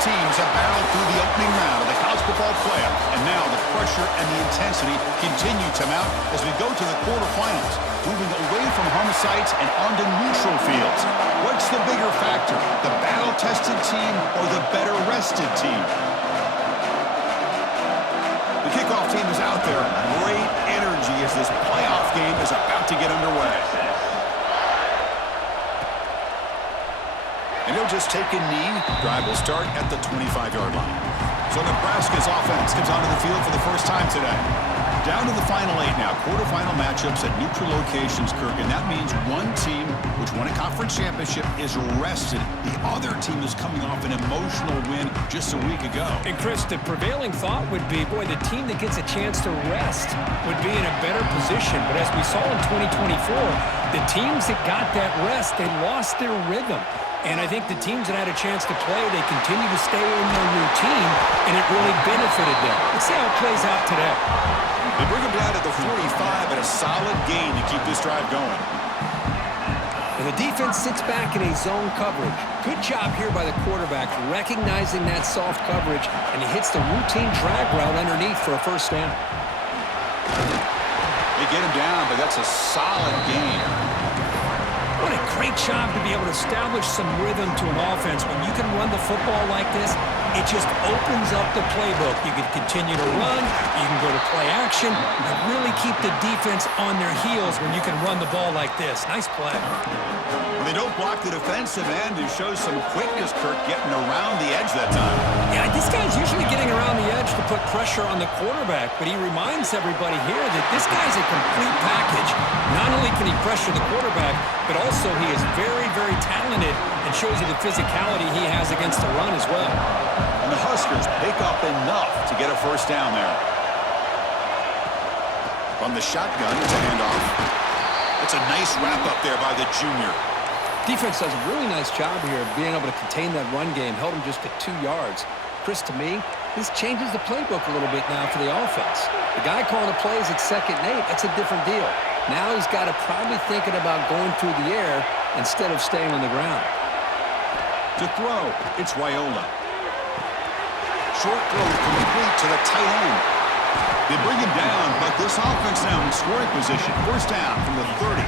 teams have battled through the opening round of the college football playoff, and now the pressure and the intensity continue to mount as we go to the quarterfinals, moving away from home sites and onto neutral fields. What's the bigger factor, the battle-tested team or the better-rested team? The kickoff team is out there. Great energy as this playoff game is about to get underway. And he'll just take a knee. Drive will start at the 25-yard line. So Nebraska's offense comes onto the field for the first time today. Down to the final 8 now. Quarterfinal matchups at neutral locations, Kirk. And that means one team, which won a conference championship, is rested. The other team is coming off an emotional win just a week ago. And, Chris, the prevailing thought would be, boy, the team that gets a chance to rest would be in a better position. But as we saw in 2024, the teams that got that rest, they lost their rhythm. And I think the teams that had a chance to play, they continue to stay in their routine, and it really benefited them. Let's see how it plays out today. They bring him down at the 45 and a solid gain to keep this drive going. And the defense sits back in a zone coverage. Good job here by the quarterback, recognizing that soft coverage, and he hits the routine drag route underneath for a first down. They get him down, but that's a solid gain. What a great job to be able to establish some rhythm to an offense. When you can run the football like this, it just opens up the playbook. You can continue to run, you can go to play action, and really keep the defense on their heels when you can run the ball like this. Nice play. Well, they don't block the defensive end, who shows some quickness, Kirk, getting around the edge that time. Yeah, this guy's usually getting around the edge to put pressure on the quarterback, but he reminds everybody here that this guy's a complete package. Not only can he pressure the quarterback, but also he is very, very talented and shows you the physicality he has against the run as well. And the Huskers pick up enough to get a first down there. From the shotgun, it's a handoff. It's a nice wrap up there by the junior. Defense does a really nice job here of being able to contain that run game, held him just at 2 yards. Chris, to me, this changes the playbook a little bit now for the offense. The guy calling the plays at 2nd and 8, that's a different deal. Now he's got to probably thinking about going through the air instead of staying on the ground. To throw, it's Raiola. Short throw complete to the tight end. They bring him down, but this offense now in scoring position. First down from the 30.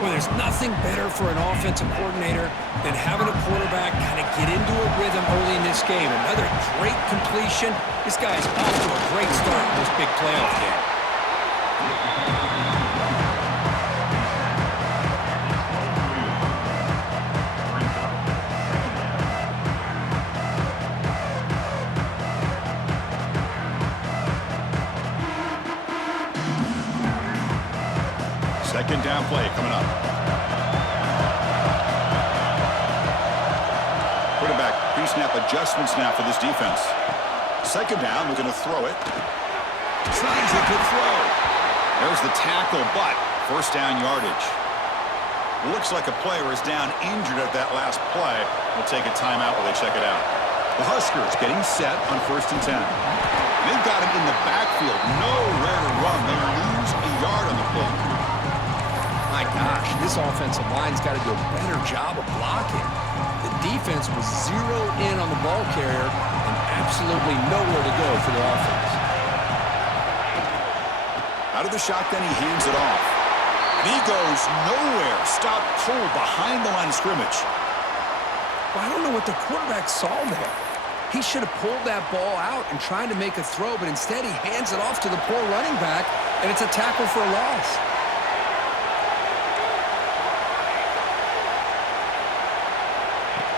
Well, there's nothing better for an offensive coordinator than having a quarterback kind of get into a rhythm early in this game. Another great completion. This guy's off to a great start in this big playoff game. Second down play coming up. Quarterback pre-snap adjustments now for this defense. Second down, looking to throw it. Slides a good throw. There's the tackle, but first down yardage. Looks like a player is down injured at that last play. We'll take a timeout while they check it out. The Huskers getting set on 1st and 10. They've got him in the backfield. Nowhere to run. They lose a yard on the play. My gosh, this offensive line's got to do a better job of blocking. The defense was zeroed in on the ball carrier and absolutely nowhere to go for the offense. Out of the shotgun, he hands it off. And he goes nowhere. Stop cold behind the line of scrimmage. Well, I don't know what the quarterback saw there. He should have pulled that ball out and tried to make a throw, but instead he hands it off to the poor running back, and it's a tackle for a loss.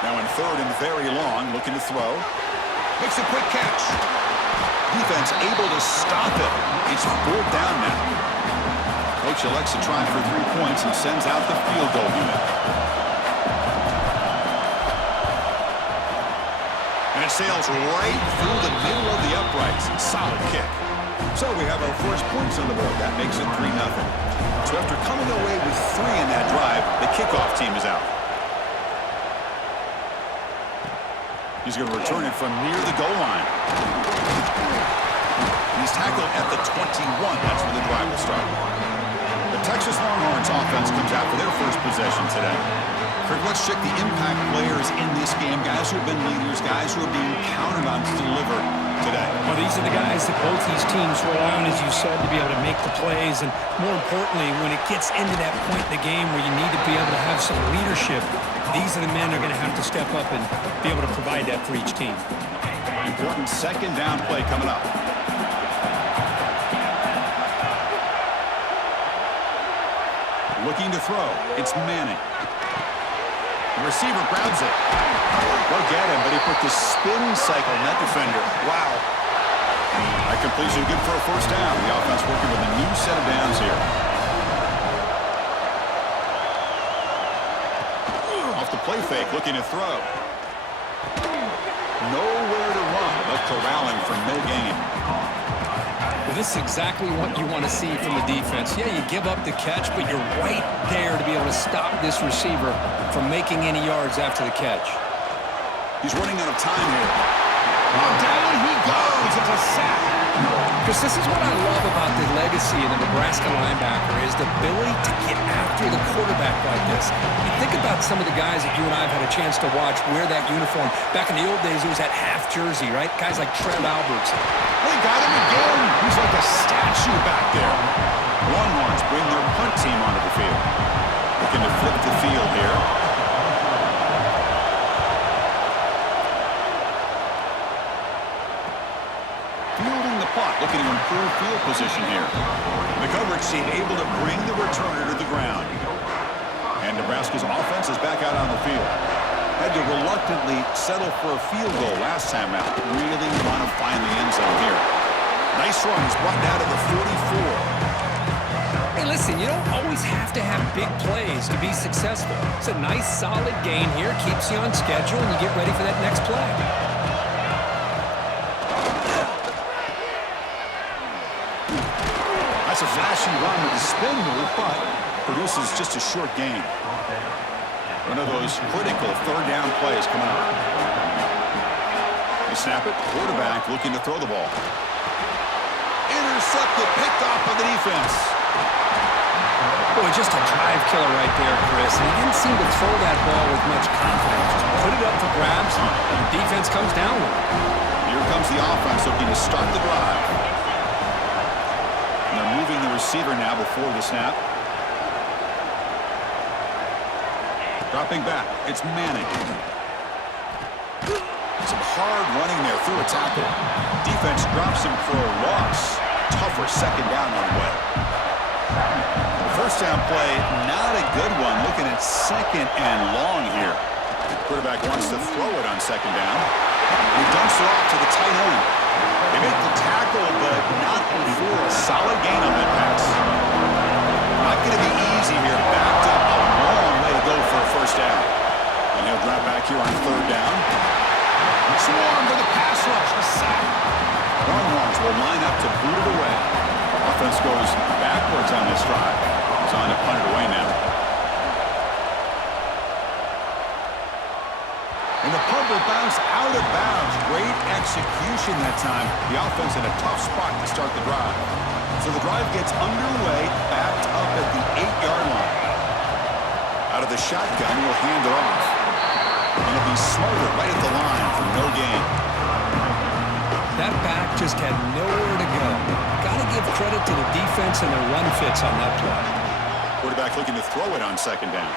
Now in 3rd and very long, looking to throw. Makes a quick catch. Defense able to stop it. It's 4th down now. Coach elects to try for 3 points and sends out the field goal unit. And it sails right through the middle of the uprights. Solid kick. So we have our first points on the board. That makes it 3-0. So after coming away with 3 in that drive, the kickoff team is out. He's going to return it from near the goal line. He's tackled at the 21. That's where the drive will start. The Texas Longhorns offense comes out for their first possession today. Kirk, let's check the impact players in this game. Guys who have been leaders, guys who are being counted on to deliver today. Well, these are the guys that both these teams rely on, as you said, to be able to make the plays. And more importantly, when it gets into that point in the game where you need to be able to have some leadership, these are the men that are going to have to step up and be able to provide that for each team. Important second down play coming up. Looking to throw. It's Manning. The receiver grabs it. Look at him, but he put the spin cycle on that defender. Wow. That completion good for a first down. The offense working with a new set of downs here. Off the play fake, looking to throw. Nowhere to run, but corralling for no gain. Well, this is exactly what you want to see from the defense. Yeah, you give up the catch, but you're right there to be able to stop this receiver from making any yards after the catch. He's running out of time here. Oh, down he goes. It's a sack. Because this is what I love about the legacy of the Nebraska linebacker is the ability to get after the quarterback like this. You think about some of the guys that you and I have had a chance to watch wear that uniform. Back in the old days, it was that half jersey, right? Guys like Trev Alberts. They got him again. He's like a statue back there. Longhorns bring their punt team onto the field. Looking to flip the field here. Fielding the punt, looking to improve field position here. The coverage team able to bring the returner to the ground. And Nebraska's offense is back out on the field. Had to reluctantly settle for a field goal last time out. Really want to find the end zone here. Nice run. He's brought down to the 44. Hey, listen, you don't always have to have big plays to be successful. It's a nice, solid gain here. Keeps you on schedule, and you get ready for that next play. That's a flashy run with a spin move, but produces just a short gain. One of those critical third down plays coming up. They snap it. Quarterback looking to throw the ball. Intercepted, picked off by the defense. Boy, just a drive killer right there, Chris. And he didn't seem to throw that ball with much confidence. Just put it up for grabs, and the defense comes down with it. Here comes the offense looking to start the drive. And they're moving the receiver now before the snap. Dropping back, it's Manning. Some hard running there through a tackle. Defense drops him for a loss. Tougher second down on the way. First down play, not a good one. Looking at second and long here. Quarterback wants to throw it on second down. He dumps it off to the tight end. They make the tackle, but not before a solid gain on that pass. Not going to be easy here. Backed up a long way to go for a first down. And he'll drop back here on third down. Swarm to the pass rush. A sack. Longhorns will line up to boot it away. Offense goes backwards on this drive. He's on to punt it away now. And the punt will bounce out of bounds. Great execution that time. The offense in a tough spot to start the drive. So the drive gets underway, backed up at the 8-yard line. Out of the shotgun, he'll hand it off. And he'll be smothered right at the line for no gain. That back just had nowhere to go. Got to give credit to the defense and their run fits on that play. Quarterback looking to throw it on second down.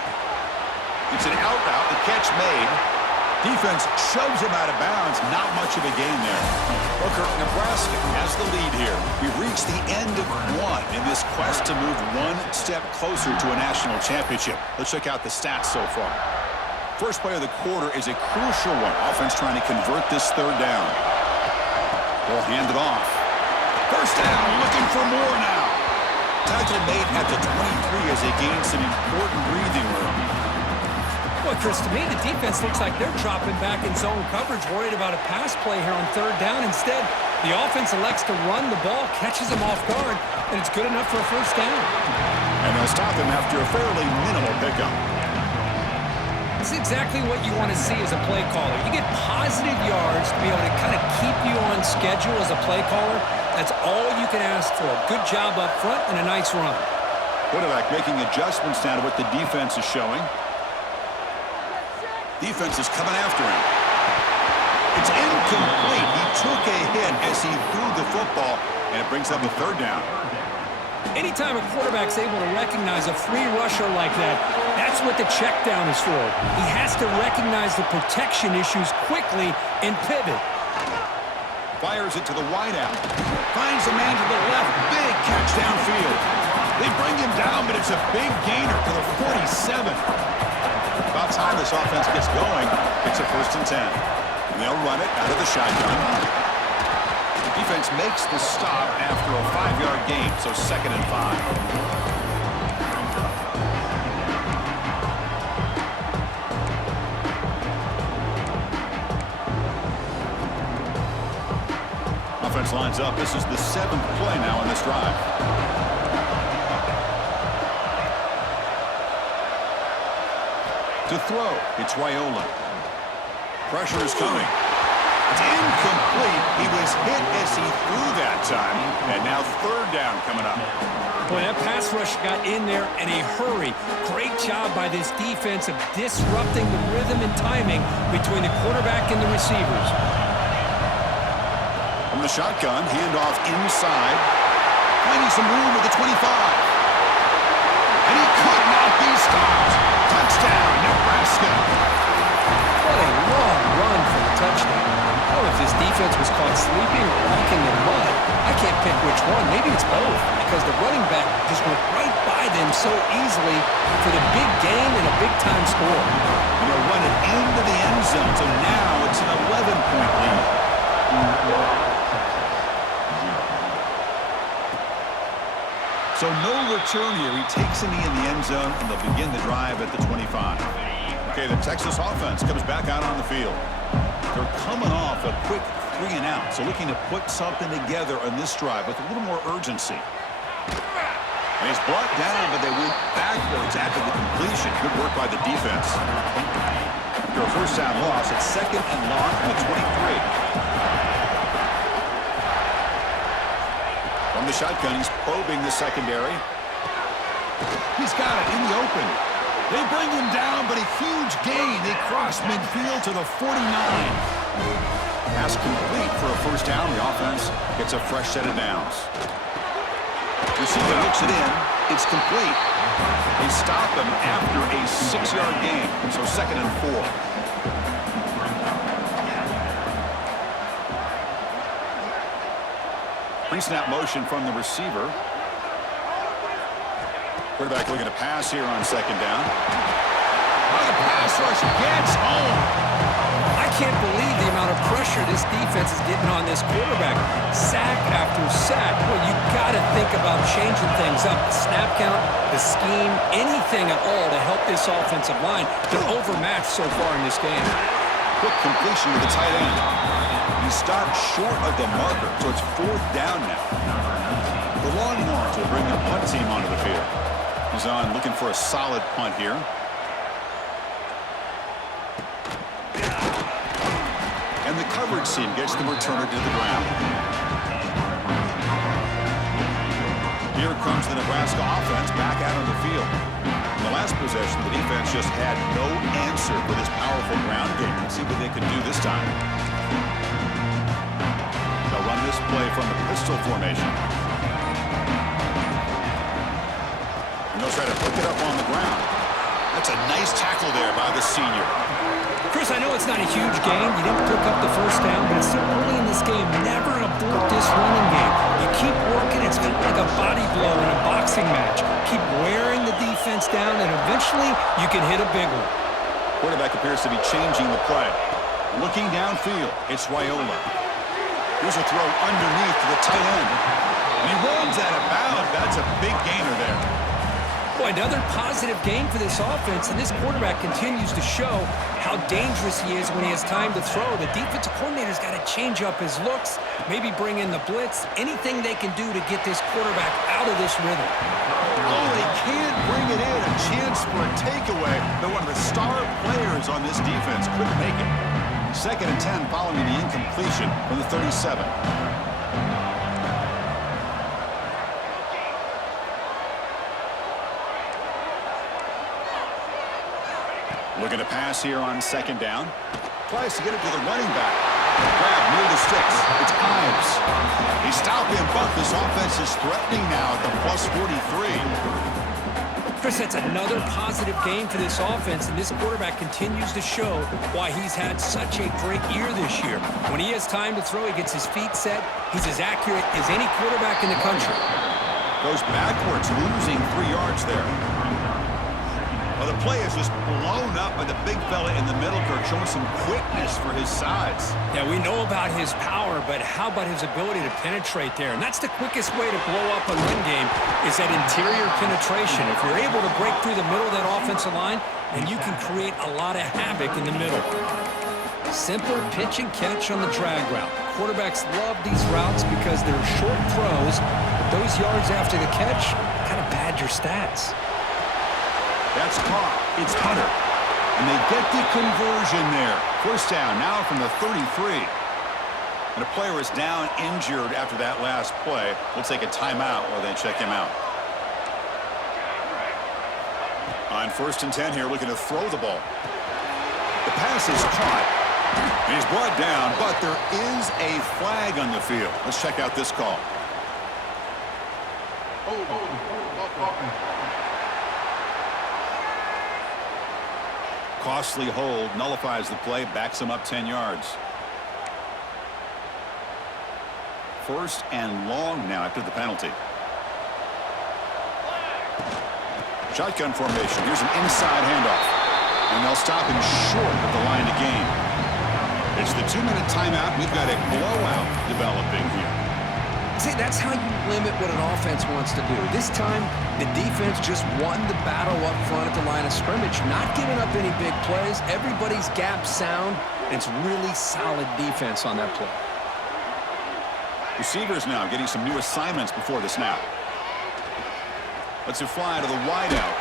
It's an out route. The catch made. Defense shoves him out of bounds. Not much of a gain there. Booker, Nebraska has the lead here. We've reached the end of one in this quest to move one step closer to a national championship. Let's check out the stats so far. First play of the quarter is a crucial one. Offense trying to convert this third down. They'll hand it off. First down, looking for more now. Tackle made at the 23 as they gain some important breathing room. Boy, Chris, to me, the defense looks like they're dropping back in zone coverage, worried about a pass play here on third down. Instead, the offense elects to run the ball, catches them off guard, and it's good enough for a first down. And they'll stop him after a fairly minimal pickup. This is exactly what you want to see as a play caller. You get positive yards to be able to kind of keep you on schedule as a play caller. That's all you can ask for. Good job up front and a nice run. Quarterback making adjustments now to what the defense is showing. Defense is coming after him. It's incomplete. He took a hit as he threw the football, and it brings up a third down. Anytime a quarterback's able to recognize a free rusher like that, that's what the check down is for. He has to recognize the protection issues quickly and pivot. Fires it to the wideout. Finds a man to the left. Big catch downfield. They bring him down, but it's a big gainer to the 47. About time this offense gets going. It's a 1st and 10. And they'll run it out of the shotgun. Defense makes the stop after a 5-yard gain, so 2nd and 5. Offense lines up. This is the 7th play now in this drive. To throw, it's Raiola. Pressure is coming. It's incomplete. He was hit as he threw that time. And now 3rd down coming up. Boy, that pass rush got in there in a hurry. Great job by this defense of disrupting the rhythm and timing between the quarterback and the receivers. From the shotgun, handoff inside. Finding some room at the 25. And he could not be stopped. Touchdown, Nebraska. What a long run for the touchdown. I don't know if this defense was caught sleeping or walking in mud. I can't pick which one. Maybe it's both, because the running back just went right by them so easily for the big gain and a big-time score. And they'll run it into the end zone, so now it's an 11-point lead. So no return here. He takes a knee in the end zone, and they'll begin the drive at the 25. Okay, the Texas offense comes back out on the field. They're coming off a quick 3-and-out, so looking to put something together on this drive with a little more urgency. And he's brought down, but they went backwards after the completion. Good work by the defense. After a 1st down loss, it's 2nd and long from the 23. From the shotgun, he's probing the secondary. He's got it in the open. They bring him down, but a huge gain. They cross midfield to the 49. Pass complete for a 1st down. The offense gets a fresh set of downs. Receiver looks it in. It's complete. They stop him after a 6-yard gain, so 2nd and 4. Pre-snap motion from the receiver. Quarterback looking to pass here on 2nd down. Oh, the pass rush gets home. I can't believe the amount of pressure this defense is getting on this quarterback. Sack after sack. Well, you got to think about changing things up. The snap count, the scheme, anything at all to help this offensive line. They're overmatched so far in this game. Quick completion to the tight end. He stopped short of the marker, so it's 4th down now. The Longhorns will bring the punt team onto the field. He's on looking for a solid punt here. And the coverage team gets the returner to the ground. Here comes the Nebraska offense back out on the field. In the last possession, the defense just had no answer for this powerful ground game. Let's see what they can do this time. They'll run this play from the pistol formation. And they'll try to hook it up on the ground. That's a nice tackle there by the senior. Chris, I know it's not a huge game. You didn't pick up the 1st down, but it's still early in this game. Never abort this running game. You keep working. It's kind of like a body blow in a boxing match. Keep wearing the defense down, and eventually you can hit a big one. Quarterback appears to be changing the play. Looking downfield, it's Raiola. Here's a throw underneath to the tight end. And he runs out of bounds. That's a big gainer there. Boy, another positive game for this offense, and this quarterback continues to show how dangerous he is when he has time to throw. The defensive coordinator's got to change up his looks, maybe bring in the blitz, anything they can do to get this quarterback out of this rhythm. Oh, they can't bring it in. A chance for a takeaway, but one of the star players on this defense couldn't make it. 2nd and 10 following the incompletion from the 37. Looking to pass here on second down. Tries to get it to the running back. Grab near the sticks. It's Ives. He stopped him, but this offense is threatening now at the plus 43. Chris, that's another positive game for this offense, and this quarterback continues to show why he's had such a great year this year. When he has time to throw, he gets his feet set. He's as accurate as any quarterback in the country. Goes backwards, losing 3 yards there. Well, the play is just blown up by the big fella in the middle, Kirk, showing some quickness for his size. Yeah, we know about his power, but how about his ability to penetrate there? And that's the quickest way to blow up a run game is that interior penetration. If you're able to break through the middle of that offensive line, then you can create a lot of havoc in the middle. Simple pitch and catch on the drag route. Quarterbacks love these routes because they're short throws, but those yards after the catch kind of pad your stats. That's caught. It's Hunter. And they get the conversion there. First down now from the 33. And a player is down injured after that last play. We'll take a timeout while they check him out. On 1st and 10 here, looking to throw the ball. The pass is caught. He's brought down, but there is a flag on the field. Let's check out this call. Costly hold, nullifies the play, backs him up 10 yards. 1st and long now after the penalty. Shotgun formation. Here's an inside handoff. And they'll stop him short of the line to gain. It's the 2-minute timeout. We've got a blowout developing here. See, that's how you limit what an offense wants to do. This time, the defense just won the battle up front at the line of scrimmage, not giving up any big plays. Everybody's gap sound, and it's really solid defense on that play. Receivers now getting some new assignments before the snap. Lets it fly to the wideout.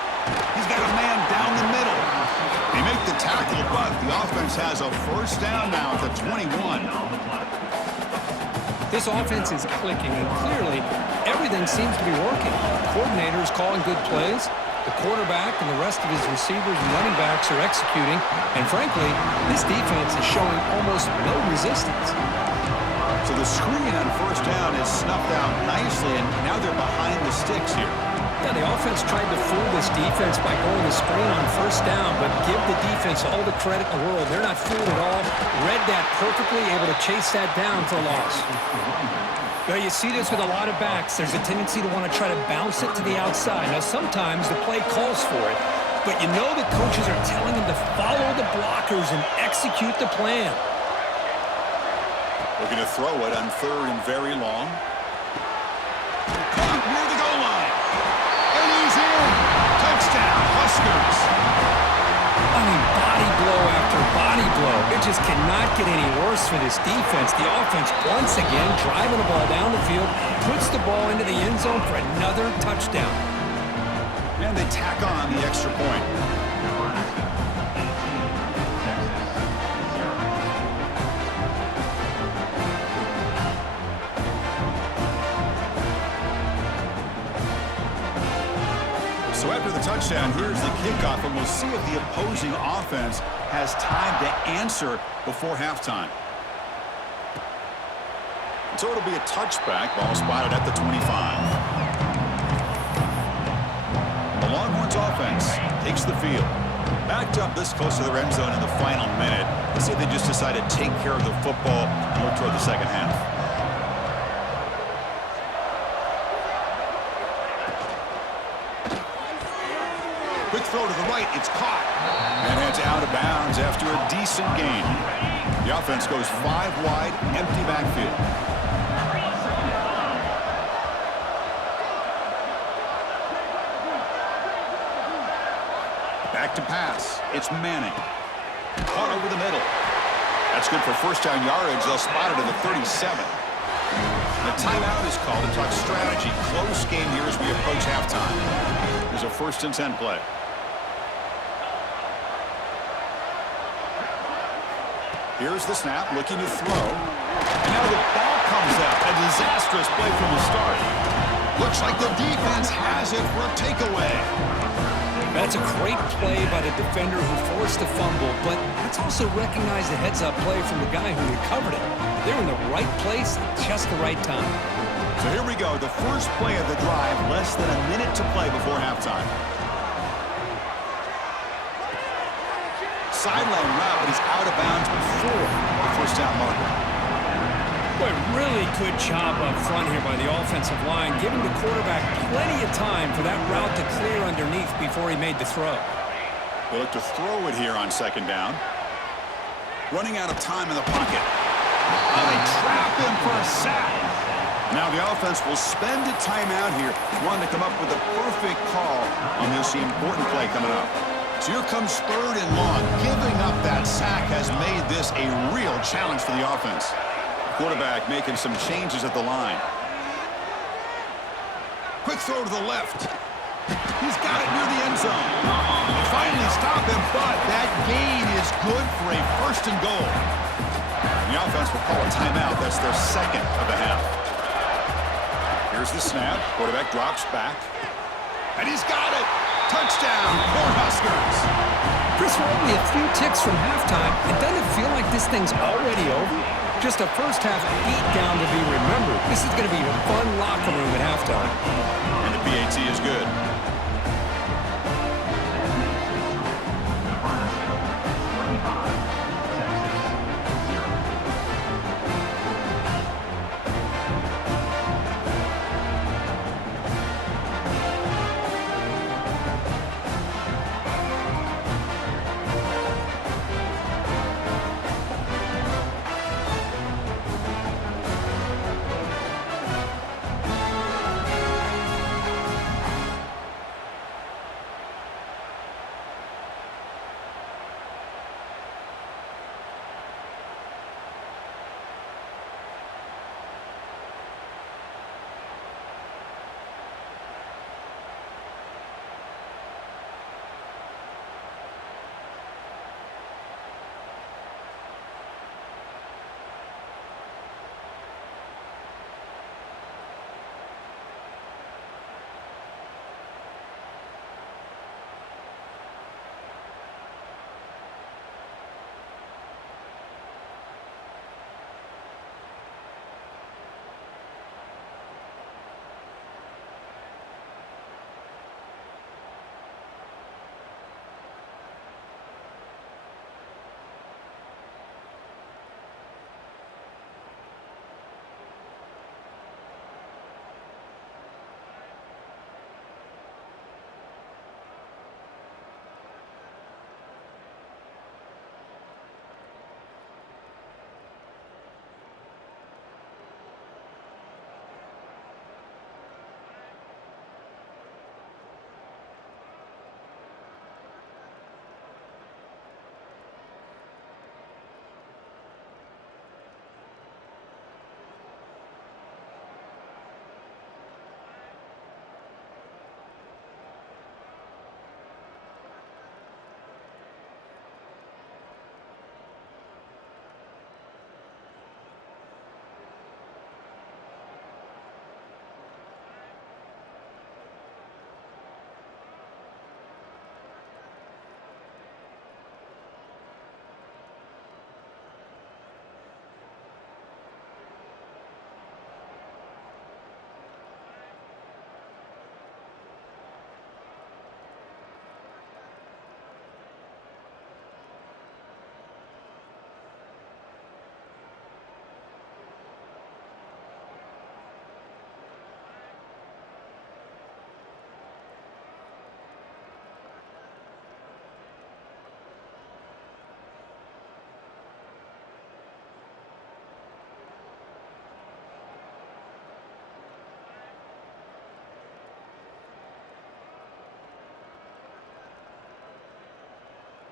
He's got a man down the middle. They make the tackle, but the offense has a first down now at the 21. This offense is clicking, and clearly everything seems to be working. The coordinator is calling good plays. The quarterback and the rest of his receivers and running backs are executing. And frankly, this defense is showing almost no resistance. So the screen on first down is snuffed out nicely, and now they're behind the sticks here. Yeah, the offense tried to fool this defense by going to screen on first down, but give the defense all the credit in the world. They're not fooled at all. Read that perfectly, able to chase that down for a loss. Well, you see this with a lot of backs. There's a tendency to want to try to bounce it to the outside. Now, sometimes the play calls for it, but you know the coaches are telling them to follow the blockers and execute the plan. Looking to throw it on 3rd and very long. Caught near the goal line. And he's in. Touchdown, Huskers. I mean, body blow after body blow. It just cannot get any worse for this defense. The offense, once again, driving the ball down the field, puts the ball into the end zone for another touchdown. And they tack on the extra point. So after the touchdown, here's the kickoff, and we'll see if the opposing offense has time to answer before halftime. So it'll be a touchback, ball spotted at the 25. The Longhorns offense takes the field. Backed up this close to the end zone in the final minute. Let's see if they just decide to take care of the football and look toward the second half. Quick throw to the right. It's caught. And it's out of bounds after a decent gain. The offense goes 5 wide, empty backfield. Back to pass. It's Manning. Caught over the middle. That's good for first down yardage. They'll spot it at the 37. The timeout is called to talk strategy. Close game here as we approach halftime. There's a 1st and 10 play. Here's the snap, looking to throw. And now the ball comes out. A disastrous play from the start. Looks like the defense has it for a takeaway. That's a great play by the defender who forced the fumble, but let's also recognize the heads-up play from the guy who recovered it. They're in the right place at just the right time. So here we go, the first play of the drive, less than a minute to play before halftime. Sideline route, but he's out of bounds before the first down marker. Boy, really good job up front here by the offensive line, giving the quarterback plenty of time for that route to clear underneath before he made the throw. They look to throw it here on second down. Running out of time in the pocket. Oh, they trap him for a sack. Now the offense will spend a timeout here, wanting to come up with the perfect call on this important play coming up. So here comes third and long. Giving up that sack has made this a real challenge for the offense. Quarterback making some changes at the line. Quick throw to the left. He's got it near the end zone. They finally stop him, but that gain is good for a first and goal. The offense will call a timeout. That's their second of the half. Here's the snap. Quarterback drops back. And he's got it. Touchdown, poor Huskers. Chris, we're only a few ticks from halftime. It doesn't feel like this thing's already over. Just a first-half beatdown to be remembered. This is going to be a fun locker room at halftime. And the PAT is good.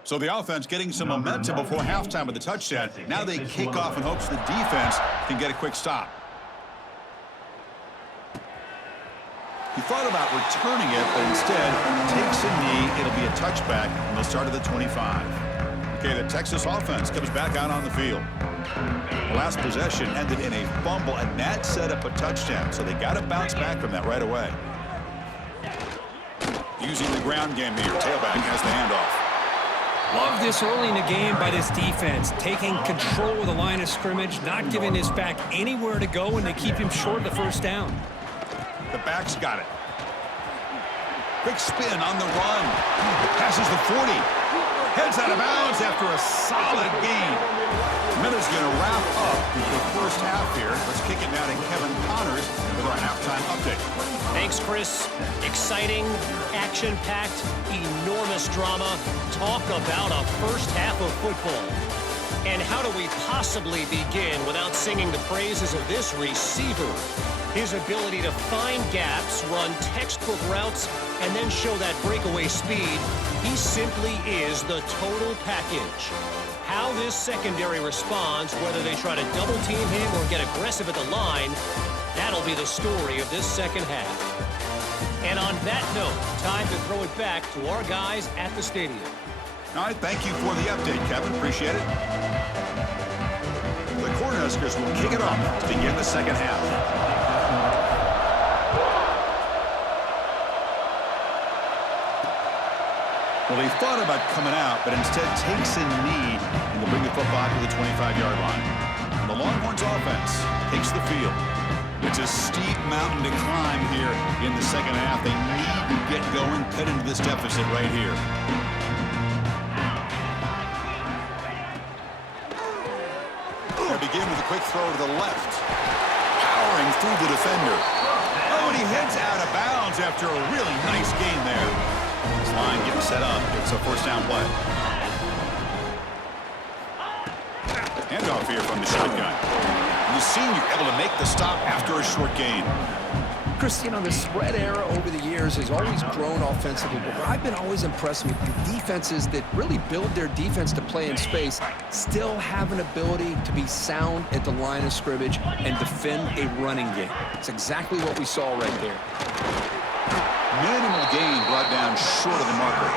So the offense getting some momentum before halftime with the touchdown. Now they kick off in hopes the defense can get a quick stop. He thought about returning it, but instead takes a knee. It'll be a touchback, and they'll start at the 25. Okay, the Texas offense comes back out on the field. The last possession ended in a fumble, and that set up a touchdown, so they got to bounce back from that right away. using the ground game here. Tailback has the handoff. Love this early in the game by this defense, taking control of the line of scrimmage, not giving his back anywhere to go, and they keep him short of the first down. The back's got it. Quick spin on the run. Passes the 40. Heads out of bounds after a solid gain. Minute's going to wrap up the first half here. Let's kick it now to Kevin Connors with our halftime update. Thanks, Chris. Exciting, action-packed, enormous drama. Talk about a first half of football. And how do we possibly begin without singing the praises of this receiver? His ability to find gaps, run textbook routes, and then show that breakaway speed. He simply is the total package. How this secondary responds, whether they try to double-team him or get aggressive at the line, that'll be the story of this second half. And on that note, time to throw it back to our guys at the stadium. All right, thank you for the update, Kevin. Appreciate it. The Cornhuskers will kick it off to begin the second half. Well, he thought about coming out, but instead takes a knee and will bring the football to the 25-yard line. The Longhorns offense takes the field. It's a steep mountain to climb here in the second half. They need to get going, cut into this deficit right here. They begin with a quick throw to the left. Powering through the defender. Oh, and he heads out of bounds after a really nice gain there. This line getting set up. It's a first down play. Handoff here from the shotgun. And the senior able to make the stop after a short gain. Chris, you know, the spread era over the years has always grown offensively, but I've been always impressed with defenses that really build their defense to play in space, still have an ability to be sound at the line of scrimmage and defend a running game. It's exactly what we saw right there. Minimal gain brought down short of the marker.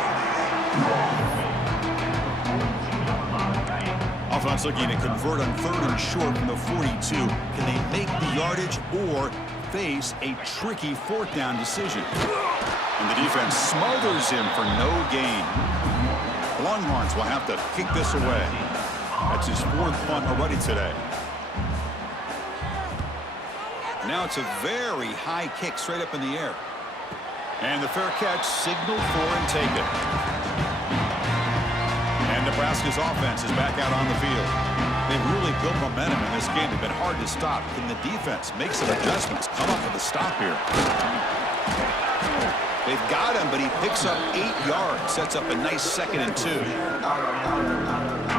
Offense looking to convert on 3rd and short from the 42. Can they make the yardage or face a tricky 4th down decision? And the defense smothers him for no gain. The Longhorns will have to kick this away. That's his 4th punt already today. Now it's a very high kick straight up in the air. And the fair catch signaled for and taken. And Nebraska's offense is back out on the field. They've really built momentum in this game. They've been hard to stop. Can the defense make some adjustments? Come up with a stop here. They've got him, but he picks up 8 yards. Sets up a nice 2nd and 2.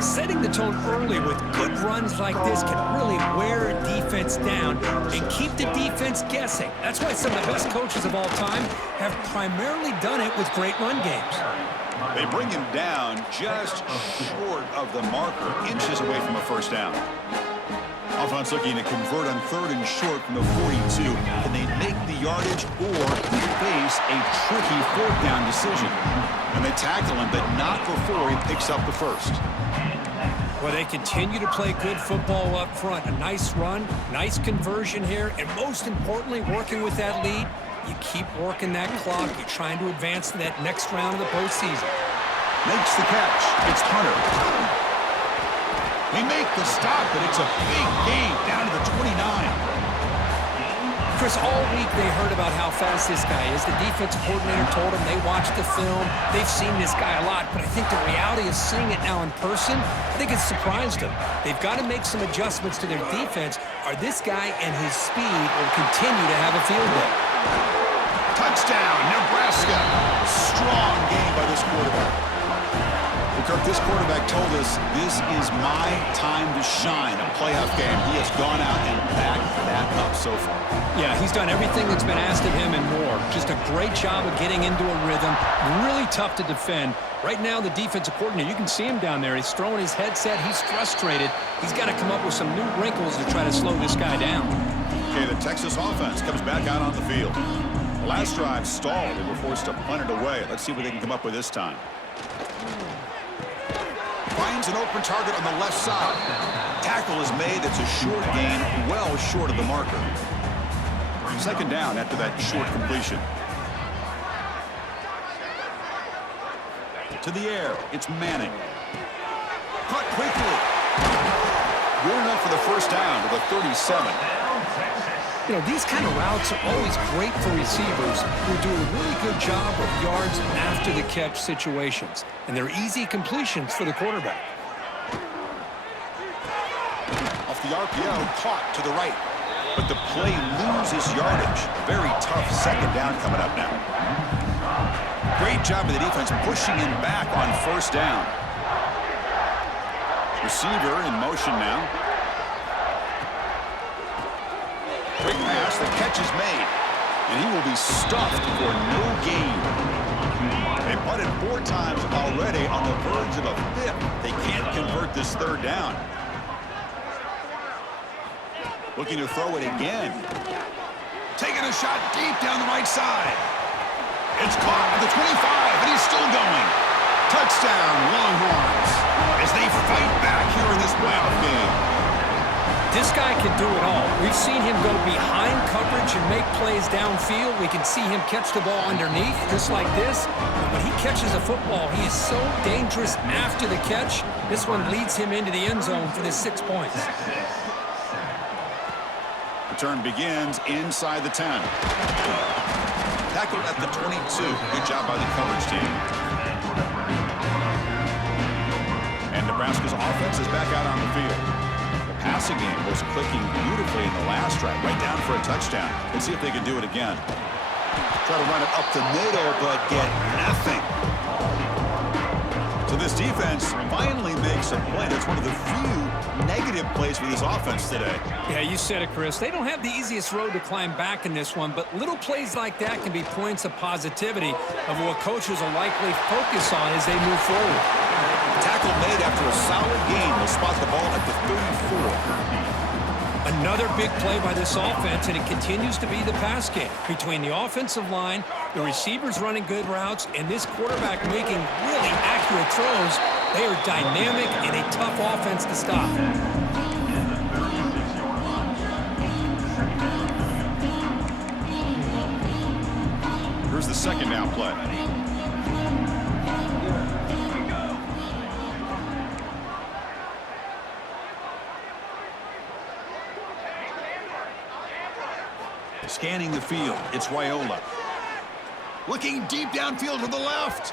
Setting the tone early with good runs like this can really wear a defense down and keep the defense guessing. That's why some of the best coaches of all time have primarily done it with great run games. They bring him down just short of the marker, inches away from a first down. Offense looking to convert on 3rd and short from the 42. Can they make the yardage or face a tricky 4th down decision? And they tackle him, but not before he picks up the first. Well, they continue to play good football up front. A nice run, nice conversion here, and most importantly, working with that lead, you keep working that clock. You're trying to advance to that next round of the postseason. Makes the catch. It's Hunter. They make the stop, but it's a big gain down to the 29. Chris, all week they heard about how fast this guy is. The defensive coordinator told them they watched the film. They've seen this guy a lot, but I think the reality of seeing it now in person, I think it's surprised them. They've got to make some adjustments to their defense, or this guy and his speed will continue to have a field day. Touchdown, Nebraska. Strong game by this quarterback. Kirk, this quarterback told us this is my time to shine, a playoff game. He has gone out and backed that up so far. Yeah, he's done everything that's been asked of him and more. Just a great job of getting into a rhythm. Really tough to defend. Right now, the defensive coordinator, you can see him down there. He's throwing his headset. He's frustrated. He's got to come up with some new wrinkles to try to slow this guy down. Okay, the Texas offense comes back out on the field. The last drive stalled. They were forced to punt it away. Let's see what they can come up with this time. Finds an open target on the left side. Tackle is made. It's a short gain, well short of the marker. 2nd down after that short completion. To the air. It's Manning. Caught quickly. Good enough for the first down to the 37. You know, these kind of routes are always great for receivers who do a really good job of yards after the catch situations. And they're easy completions for the quarterback. Off the RPO, caught to the right. But the play loses yardage. Very tough second down coming up now. Great job of the defense pushing him back on first down. Receiver in motion now. Quick pass, the catch is made. And he will be stuffed for no gain. They punted 4 times already on the verge of a 5th. They can't convert this third down. Looking to throw it again. Taking a shot deep down the right side. It's caught at the 25, and he's still going. Touchdown, Longhorns, as they fight back here in this playoff game. This guy can do it all. We've seen him go behind coverage and make plays downfield. We can see him catch the ball underneath, just like this. And when he catches a football, he is so dangerous after the catch. This one leads him into the end zone for the 6 points. Return begins inside the 10. Tackled at the 22. Good job by the coverage team. And Nebraska's offense is back out on the field. The passing game was clicking beautifully in the last drive, right down for a touchdown. Let's see if they can do it again. Try to run it up the middle, but get nothing. So this defense finally makes a play. That's one of the few negative plays for this offense today. Yeah, you said it, Chris. They don't have the easiest road to climb back in this one, but little plays like that can be points of positivity of what coaches will likely focus on as they move forward. Tackle made after a solid game. They'll spot the ball at the 34. Another big play by this offense, and it continues to be the pass game. Between the offensive line, the receivers running good routes, and this quarterback making really accurate throws, they are dynamic and a tough offense to stop. Here's the second down play. Scanning the field, it's Wyola. Looking deep downfield to the left.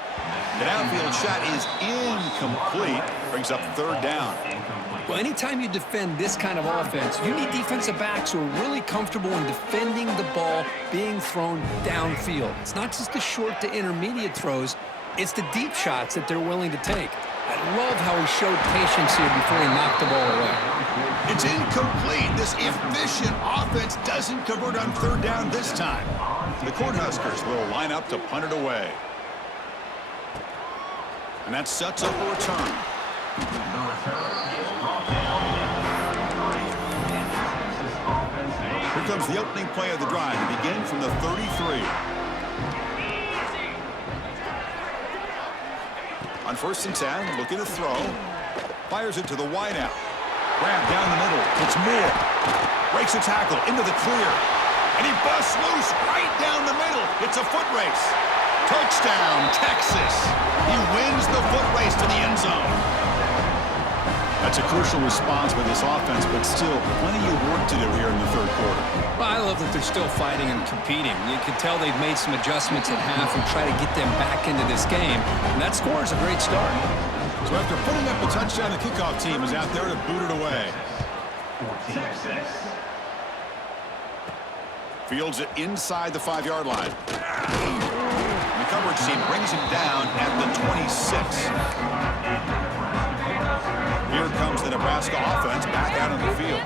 The downfield shot is incomplete. Brings up third down. Well, anytime you defend this kind of offense, you need defensive backs who are really comfortable in defending the ball being thrown downfield. It's not just the short to intermediate throws, it's the deep shots that they're willing to take. I love how he showed patience here before he knocked the ball away. It's incomplete. This efficient offense doesn't convert on third down this time. The Huskers will line up to punt it away. And that sets up a return. Here comes the opening play of the drive to begin from the 33. On 1st and 10, looking to throw. Fires it to the wideout. Grab down the middle. It's Moore. Breaks a tackle into the clear. And he busts loose right down the middle. It's a foot race. Touchdown, Texas. He wins the foot race to the end zone. That's a crucial response by this offense, but still plenty of work to do here in the third quarter. Well, I love that they're still fighting and competing. You can tell they've made some adjustments at half and try to get them back into this game. And that score is a great start. So after putting up a touchdown, the kickoff team is out there to boot it away. Fields it inside the 5-yard line. The coverage team brings him down at the 26. Here comes the Nebraska offense back out on the field.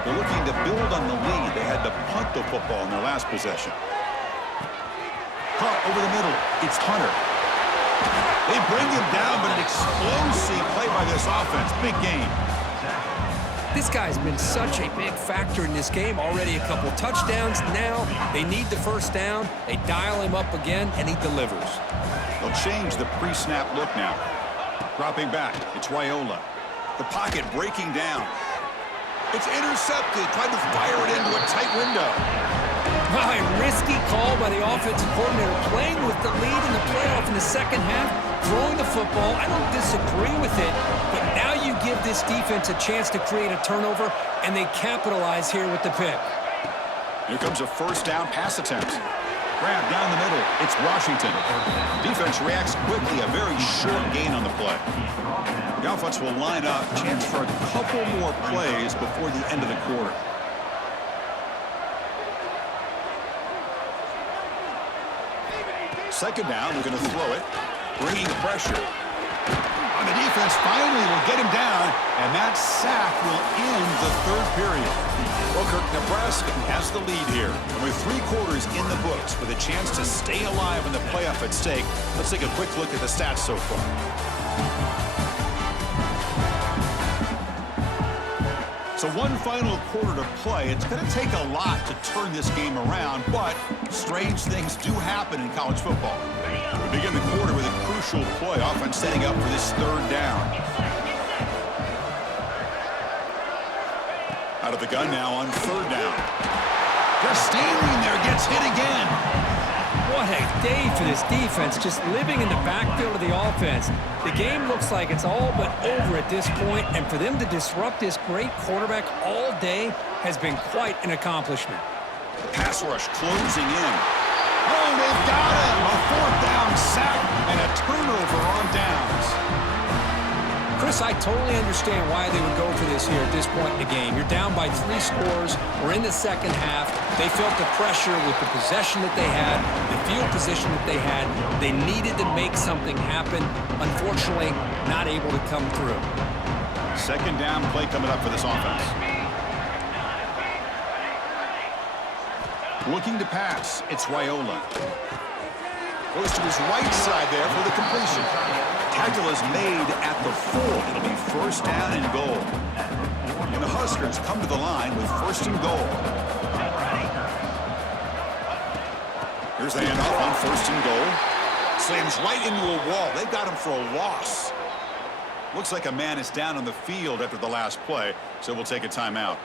They're looking to build on the lead. They had to punt the football in their last possession. Caught over the middle. It's Hunter. They bring him down, but an explosive play by this offense. Big game. This guy's been such a big factor in this game. Already a couple touchdowns. Now they need the first down. They dial him up again, and he delivers. They'll change the pre-snap look now. Dropping back. It's Wyola. The pocket breaking down. It's intercepted. Tried to fire it into a tight window. Wow, a risky call by the offensive coordinator, playing with the lead in the playoff in the second half, throwing the football. I don't disagree with it, but now you give this defense a chance to create a turnover, and they capitalize here with the pick. Here comes a first down pass attempt. Grab down the middle. It's Washington. Defense reacts quickly. A very short gain on the play. The offense will line up. Chance for a couple more plays before the end of the quarter. Second down, we're going to throw it, bringing the pressure. On the defense, finally will get him down, and that sack will end the third period. Well, Kirk, Nebraska has the lead here. And with 3 quarters in the books, with a chance to stay alive in the playoff at stake, let's take a quick look at the stats so far. So one final quarter to play. It's going to take a lot to turn this game around, but strange things do happen in college football. We begin the quarter with a crucial play, offense setting up for this third down. Out of the gun now on third down. Just standing there, gets hit again. What a day for this defense, just living in the backfield of the offense. The game looks like it's all but over at this point, and for them to disrupt this great quarterback all day has been quite an accomplishment. The pass rush closing in. Oh, they've got him! A fourth down sack and a turnover on downs. Chris, I totally understand why they would go for this here at this point in the game. You're down by 3 scores. We're in the second half. They felt the pressure with the possession that they had, the field position that they had. They needed to make something happen. Unfortunately, not able to come through. Second down play coming up for this offense. Looking to pass. It's Raiola. Goes to his right side there for the completion. Tackle is made at the 4. It'll be first down and goal. And the Huskers come to the line with first and goal. Here's the handoff on first and goal. Slams right into a wall. They've got him for a loss. Looks like a man is down on the field after the last play, so we'll take a timeout.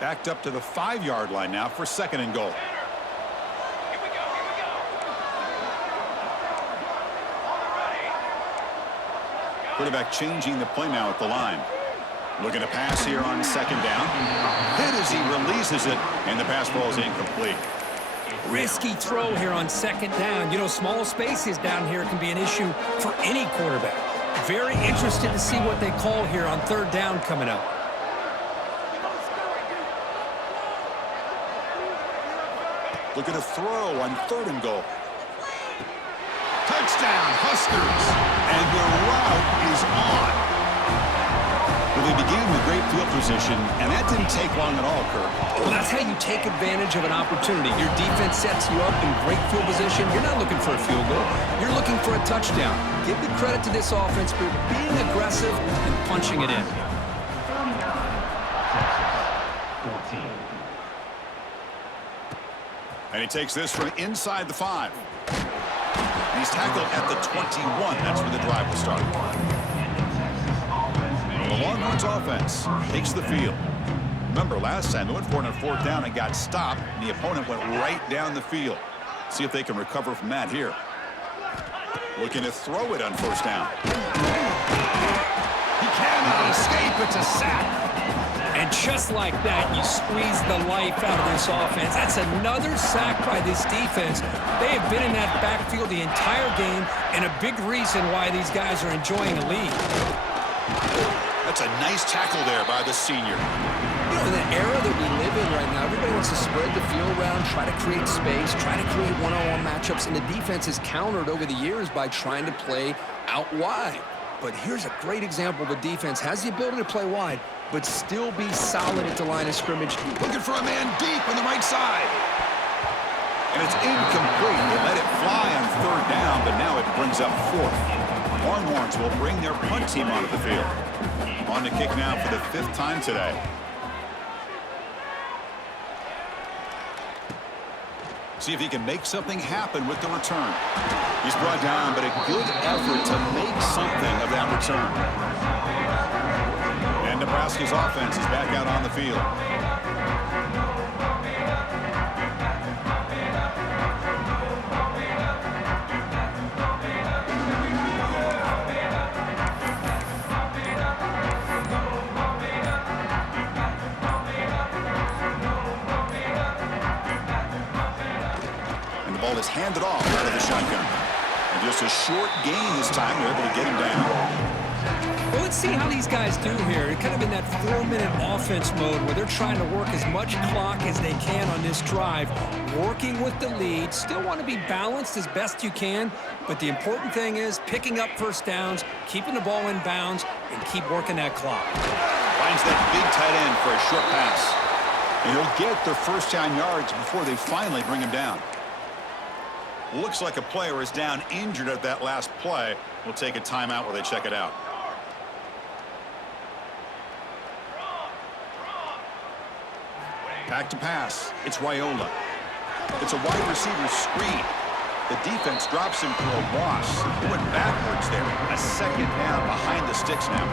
Backed up to the 5-yard line now for second and goal. Quarterback changing the play now at the line. Looking to pass here on second down. Hit as he releases it, and the pass ball is incomplete. Risky throw here on second down. You know, small spaces down here can be an issue for any quarterback. Very interested to see what they call here on third down coming up. Looking to throw on third and goal. Touchdown, Huskers. And the route is on. Well, they began with great field position, and that didn't take long at all, Kirk. Well, that's how you take advantage of an opportunity. Your defense sets you up in great field position. You're not looking for a field goal. You're looking for a touchdown. Give the credit to this offense for being aggressive and punching it in. And he takes this from inside the 5. He's tackled at the 21. That's where the drive will start. The Longhorns offense takes the field. Remember, last time they went for it on fourth down and got stopped, and the opponent went right down the field. See if they can recover from that here. Looking to throw it on first down. He cannot escape. It's a sack. And just like that, you squeeze the life out of this offense. That's another sack by this defense. They have been in that backfield the entire game, and a big reason why these guys are enjoying a lead. That's a nice tackle there by the senior. You know, in the era that we live in right now, everybody wants to spread the field around, try to create space, try to create one-on-one matchups, and the defense is countered over the years by trying to play out wide. But here's a great example. The defense has the ability to play wide, but still be solid at the line of scrimmage. Looking for a man deep on the right side. And it's incomplete. They let it fly on third down, but now it brings up fourth. Longhorns will bring their punt team onto the field. On to kick now for the 5th time today. See if he can make something happen with the return. He's brought down, but a good effort to make something of that return. And Nebraska's offense is back out on the field. And the ball is handed off out of the shotgun. And just a short gain this time. They're able to get him down. Well, let's see how these guys do here. They're kind of in that 4-minute offense mode where they're trying to work as much clock as they can on this drive, working with the lead. Still want to be balanced as best you can, but the important thing is picking up first downs, keeping the ball in bounds, and keep working that clock. Finds that big tight end for a short pass. And he'll get their first down yards before they finally bring him down. Looks like a player is down injured at that last play. We'll take a timeout while they check it out. Back to pass. It's Raiola. It's a wide receiver screen. The defense drops him for a loss. He went backwards there. A second down behind the sticks now.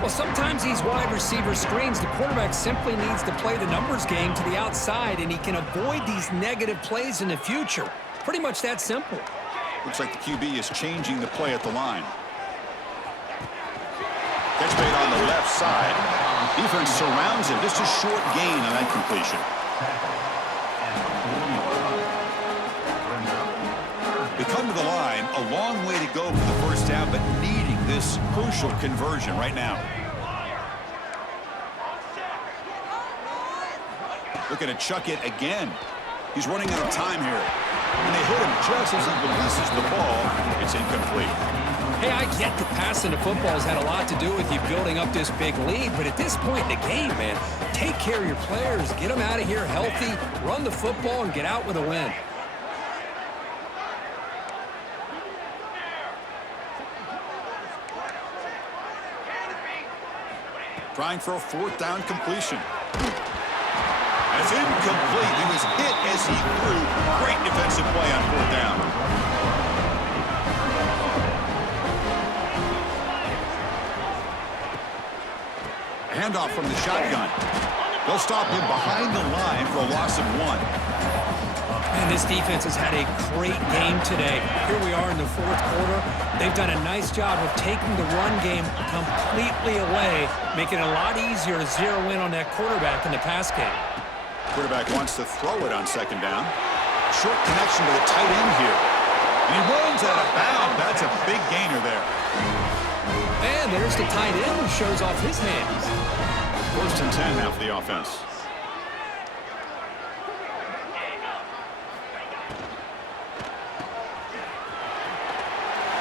Well, sometimes these wide receiver screens, the quarterback simply needs to play the numbers game to the outside, and he can avoid these negative plays in the future. Pretty much that simple. Looks like the QB is changing the play at the line. Catch made on the left side. Defense surrounds him. Just a short gain on that completion. They come to the line. A long way to go for the first down, but needing this crucial conversion right now. Looking to chuck it again. He's running out of time here. When they hit him just as he releases the ball, it's incomplete. Hey, I get that passing the football has had a lot to do with you building up this big lead, but at this point in the game, man, take care of your players, get them out of here healthy, run the football, and get out with a win. Trying for a fourth down completion. It's incomplete. He was hit as he threw. Great defensive play on fourth down. Handoff from the shotgun. They'll stop him behind the line for a loss of 1. And this defense has had a great game today. Here we are in the fourth quarter. They've done a nice job of taking the run game completely away, making it a lot easier to zero in on that quarterback in the pass game. Quarterback wants to throw it on second down. Short connection to the tight end here. And he runs out of bounds. That's a big gainer there. And there's the tight end who shows off his hands. First and 10 now for the offense.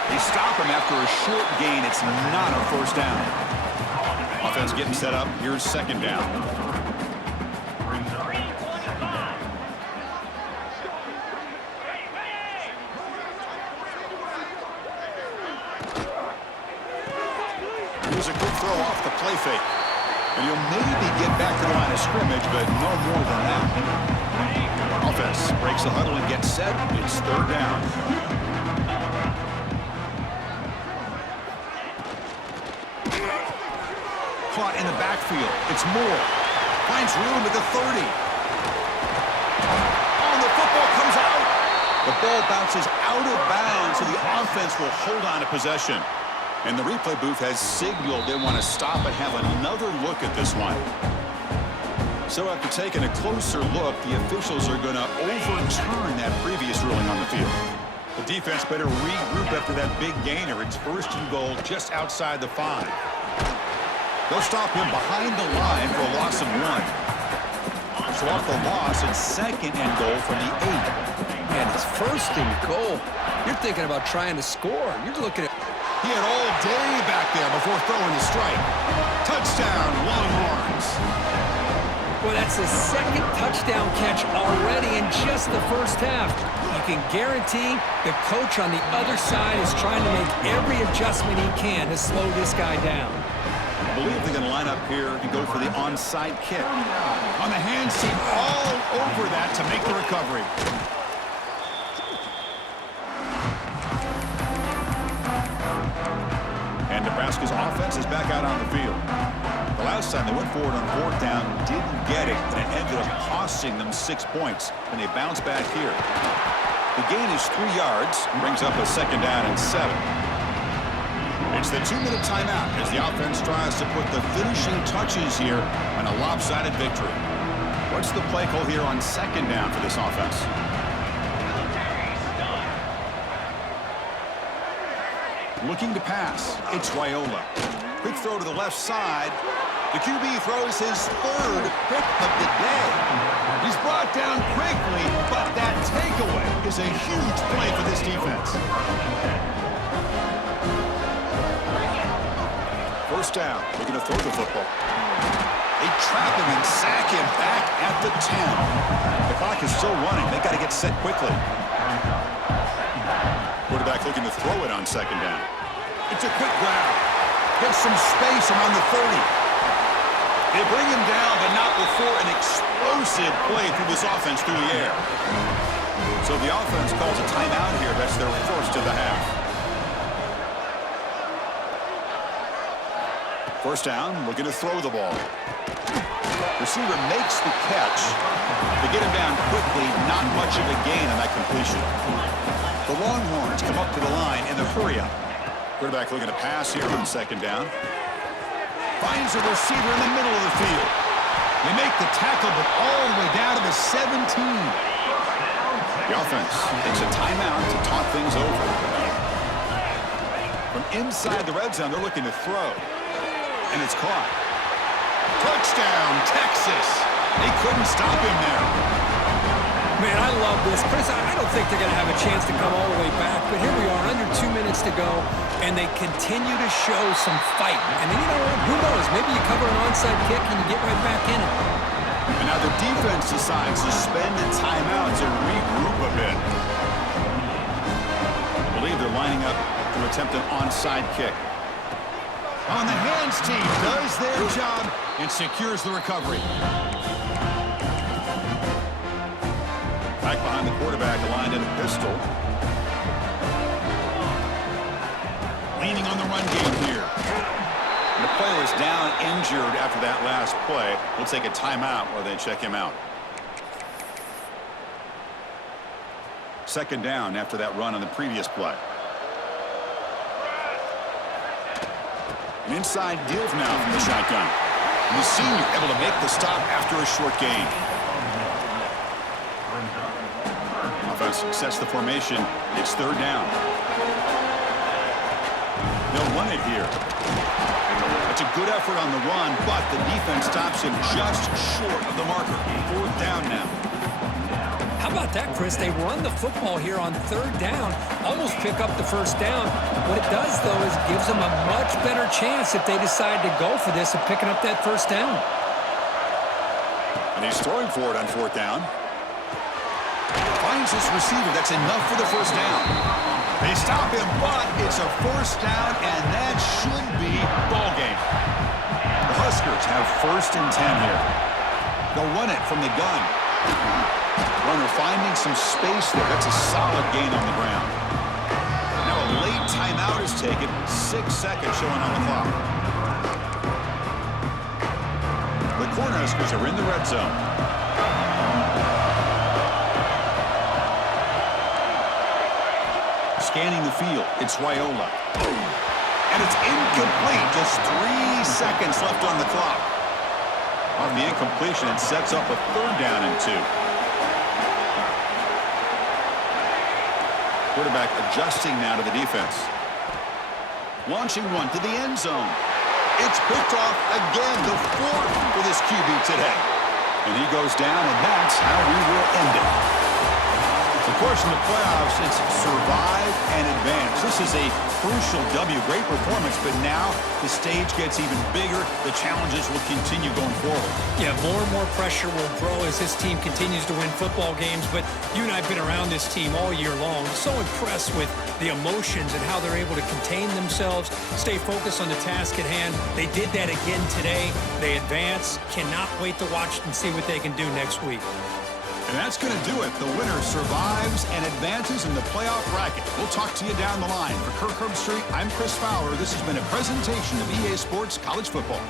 They stop him after a short gain. It's not a first down. Offense getting set up. Here's second down. Here's a good throw off the play fake. And he'll maybe get back to the line of scrimmage, but no more than that. Offense breaks the huddle and gets set. It's third down. Caught in the backfield. It's Moore. Finds room at the 30. Oh, the football comes out. The ball bounces out of bounds, so the offense will hold on to possession. And the replay booth has signaled they want to stop and have another look at this one. So after taking a closer look, the officials are going to overturn that previous ruling on the field. The defense better regroup after that big gainer. It's first and goal just outside the 5. They'll stop him behind the line for a loss of 1. So off the loss, it's second and goal from the 8. And it's first and goal. You're thinking about trying to score. You're looking at... He had all day back there before throwing the strike. Touchdown, Longhorns. Well, that's his second touchdown catch already in just the first half. You can guarantee the coach on the other side is trying to make every adjustment he can to slow this guy down. I believe they're going to line up here and go for the onside kick. On the hand seat, all over that to make the recovery. And Nebraska Nebraska's offense is back out on the field. The last time they went forward on fourth down, didn't get it, and it ended up costing them 6 points, and they bounce back here. The gain is 3 yards, and brings up a second down and 7. It's the 2-minute timeout as the offense tries to put the finishing touches here on a lopsided victory. What's the play call here on second down for this offense? Looking to pass. It's Raiola. Quick throw to the left side. The QB throws his 3rd pick of the day. He's brought down quickly, but that takeaway is a huge play for this defense. First down. We're going to throw the football. They trap him and sack him back at the 10. The clock is still running. They got to get set quickly. Quarterback looking to throw it on second down. It's a quick grab. Gets some space around the 30. They bring him down, but not before an explosive play through this offense through the air. So the offense calls a timeout here. That's their first of the half. First down, looking to throw the ball. Receiver makes the catch. They get him down quickly, not much of a gain on that completion. The Longhorns come up to the line in the hurry-up. Quarterback looking to pass here on second down. Finds a receiver in the middle of the field. They make the tackle, but all the way down to the 17. The offense takes a timeout to talk things over. From inside the red zone, they're looking to throw. And it's caught. Touchdown, Texas. They couldn't stop him there. Man, I love this. Chris, I don't think they're going to have a chance to come all the way back, but here we are, under 2 minutes to go, and they continue to show some fight. And then, you know what? Who knows? Maybe you cover an onside kick and you get right back in it. And now the defense decides to spend a timeout to regroup a bit. I believe they're lining up to attempt an onside kick. On the hands team does their job and secures the recovery. Back behind the quarterback, aligned in a pistol. Leaning on the run game here. And the player is down injured after that last play. We'll take a timeout while they check him out. Second down after that run on the previous play. An inside give now from the shotgun. And the senior able to make the stop after a short gain. Offense sets the formation. It's third down. They'll run it here. It's a good effort on the run, but the defense stops him just short of the marker. Fourth down now. How about that, Chris? They run the football here on third down, almost pick up the first down. What it does, though, is gives them a much better chance if they decide to go for this of picking up that first down. And he's throwing for it on fourth down. Finds his receiver. That's enough for the first down. They stop him, but it's a first down, and that should be ball game. The Huskers have 1st and 10 here. They'll run it from the gun. Runner finding some space there. That's a solid gain on the ground. Now a late timeout is taken. 6 seconds showing on the clock. The Cornhuskers are in the red zone. Scanning the field, it's Raiola. And it's incomplete. Just 3 seconds left on the clock. On the incompletion, it sets up a third down and 2. Quarterback adjusting now to the defense. Launching one to the end zone. It's picked off again, the 4th for this QB today. And he goes down, and that's how we will end it. Of course, in the playoffs, it's survive and advance. This is a crucial W. Great performance, but now the stage gets even bigger. The challenges will continue going forward. Yeah, more and more pressure will grow as this team continues to win football games, but you and I have been around this team all year long. So impressed with the emotions and how they're able to contain themselves, stay focused on the task at hand. They did that again today. They advance. Cannot wait to watch and see what they can do next week. And that's going to do it. The winner survives and advances in the playoff bracket. We'll talk to you down the line. For Kirk Herbstreit, I'm Chris Fowler. This has been a presentation of EA Sports College Football.